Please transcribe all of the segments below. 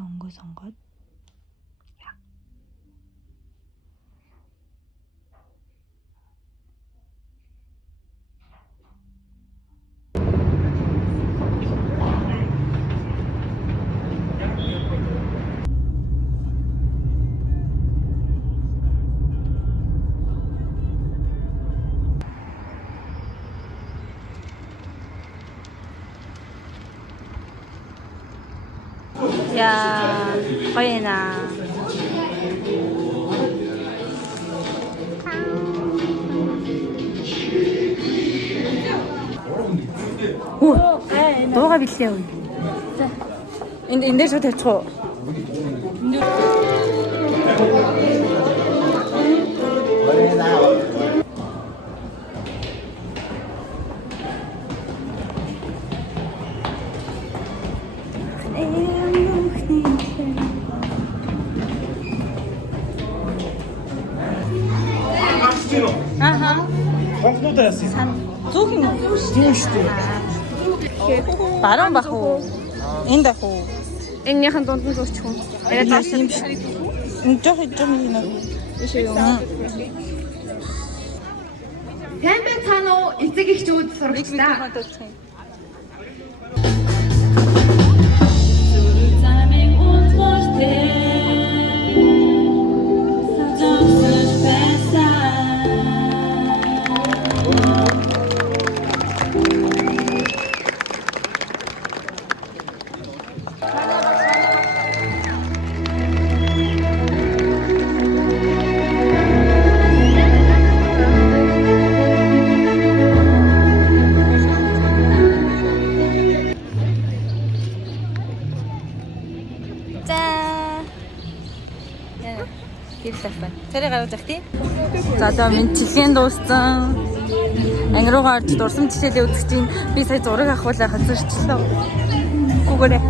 덩그선 것. 야, 거인아. 오, 너가 비싸요. 인데 저 대처. Aha. Banknota yazıyor. Sen зүүх юм уу? Тийм шүү дээ. Баруун бах уу? Энд бах уу? Энийхэн дунд нь зурчих уу? Яриад тааш юм биш. Энд жоох юм байна уу? Биш юм. Хэн бэ цаана уу? Эцэг эхчүүд сурагчдаа. Тэрийг гаргаж явах тий. За одоо минь жилийн дууссан. Анги руугаа орж дурсам жишээлээ үзэж чинь би сая зураг авахуулаа хазарчлаа. Гүгээрээ.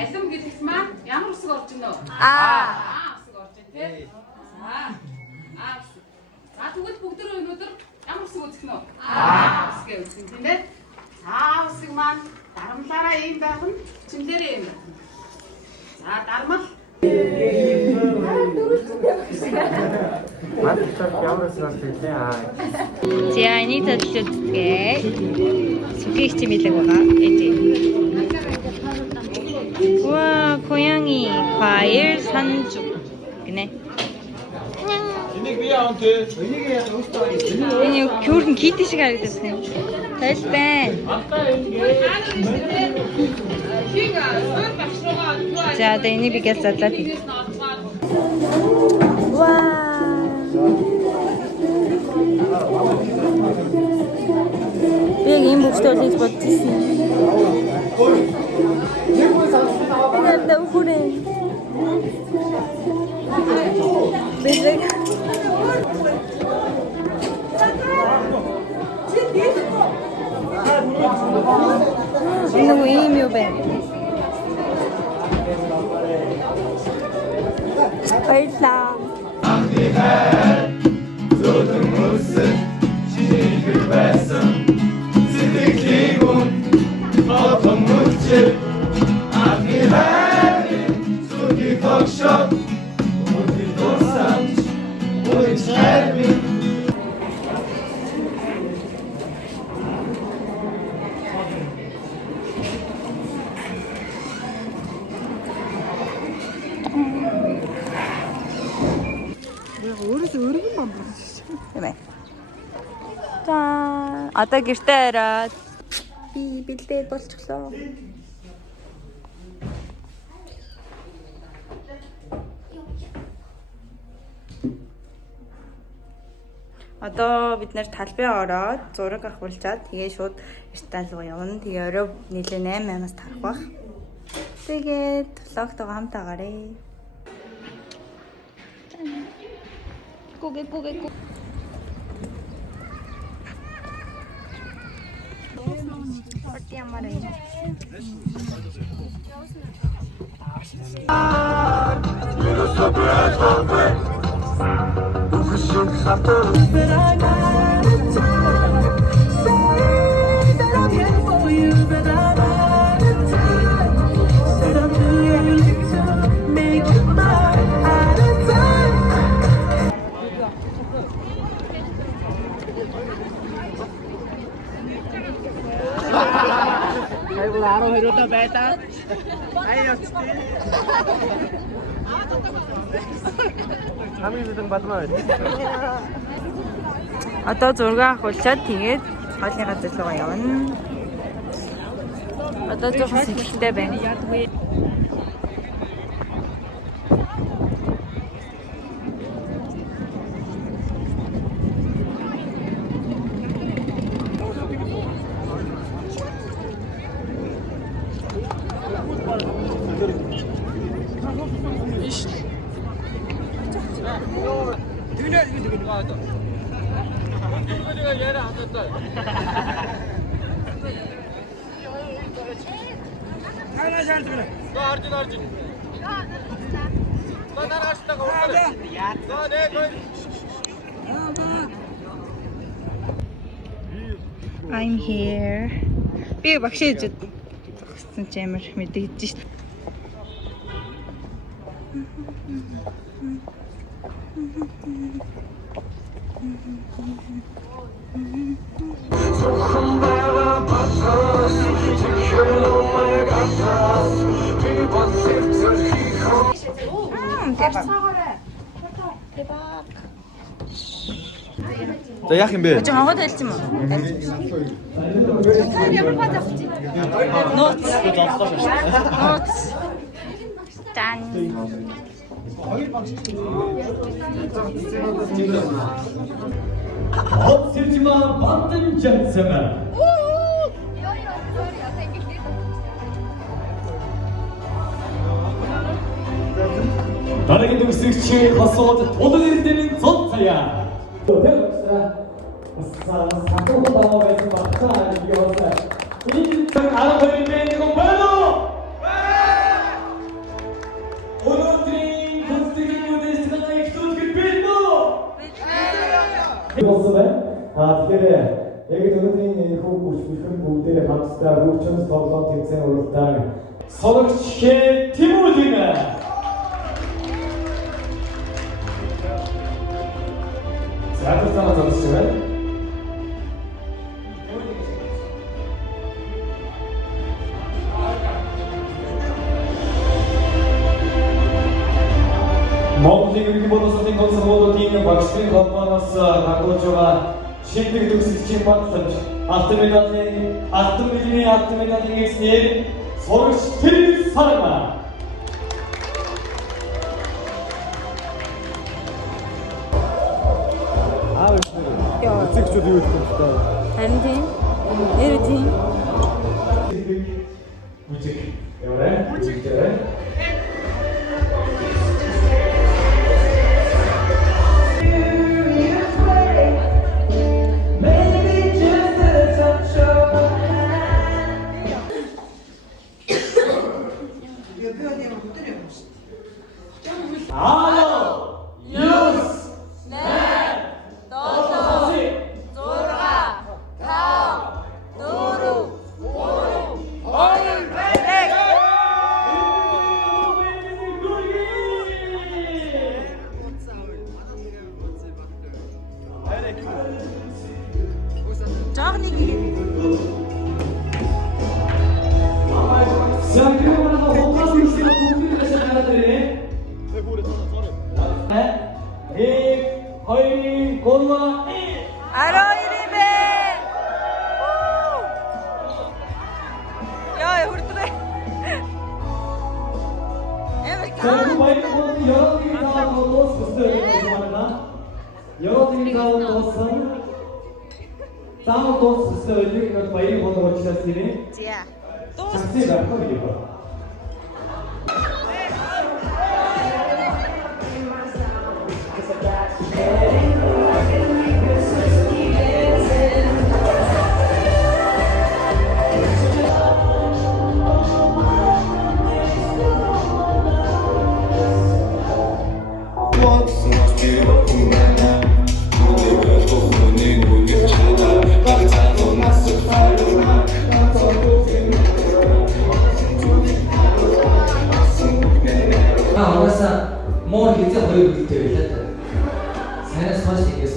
Алим гэдэгт маа ямар үсэг орж ийнө? Үсэг орж ийн тий. Үсэг. За тэгвэл бүгдөө өнөөдөр ямар үсэг үзэх нь вэ? Үсгээ үзэх юм тий. Үсэг маань дарамлаараа ийм байх нь чимлэрээ юм. За дармал. За энийг төдөлж үзтгээ. Сүхийч чимэлэг байгаа. Эдий. 와, 고양이 과일 산죽. 그네. ini küürün kiiti шиг харагдсан. Тайлбай. За одоо энийг би гэл задлаа тий. Вау. Би ийм бүхтэй хийж бодчихсон. Нэрдэ хүрээ. Бэлэг. Нэг юм юу бэ? Баярлалаа. Тэмээ. За, одоо гэртээ ороод би бэлдээд болчихлоо. Одоо бид нэр талбай ороод зураг авахулчаад тэгээ шууд эртал руу явна. Тэгээ орой нийлээ 8-8-аас тарах бах. Тэгээд влогтойгоо хамтаагаарэ. Гугэ. Orti amare. You're Одоо зураг авах болчоод тэгээд хоолны газар руу явна. Одоо жоохон сэтгэлтэй байна. I'm here. Би багш ээж гэсэн ч амар мэдээж шít. За яах юм бэ? Чи хонгод хэлсэн юм уу? Ямар бат авчих. Нууц. Нууц. Тан. Сэржмаа бантан жанцгаа. Дараагийн төгсөгчийн хосууд тулан эрдэнийн цон цаяа. Тэгэхээр яг өнөөдрийн энэ хөв бүхэн бүгдээрээ хамтдаа хөгжмөс тоглоом тэмцээн уралдаан сорогч Тимүлин Заавал зогсож байна. Монголын ерөнхий боловсролын консултуудын багшлын холбооноос гаргуулж байгаа шийдвэр төгсөгчийн багцаж алтан медалийн эзнээр сурагч Тэрэг Сарма. Эцэгчүүд юу гэдэг юм бэ? Харин тийм. Нэр тийм. Үжиг. Яваа. Үжиг.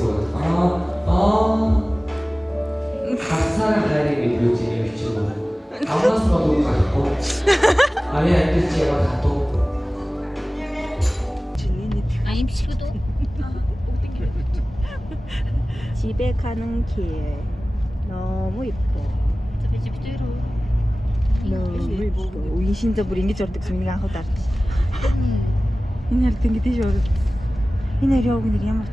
있어. 각사랑 가야겠네, 그렇지, 미치고. 아무나서도 가고. 아니, 안 되지, 얘가 가도. 집에 가는 길 너무 예뻐. 너무 예뻐. 인신자 бүр ингэж ордог гэсэн миний анх удаа харж. Энэ хард ингэж ордог. Энэ яг нэг ямар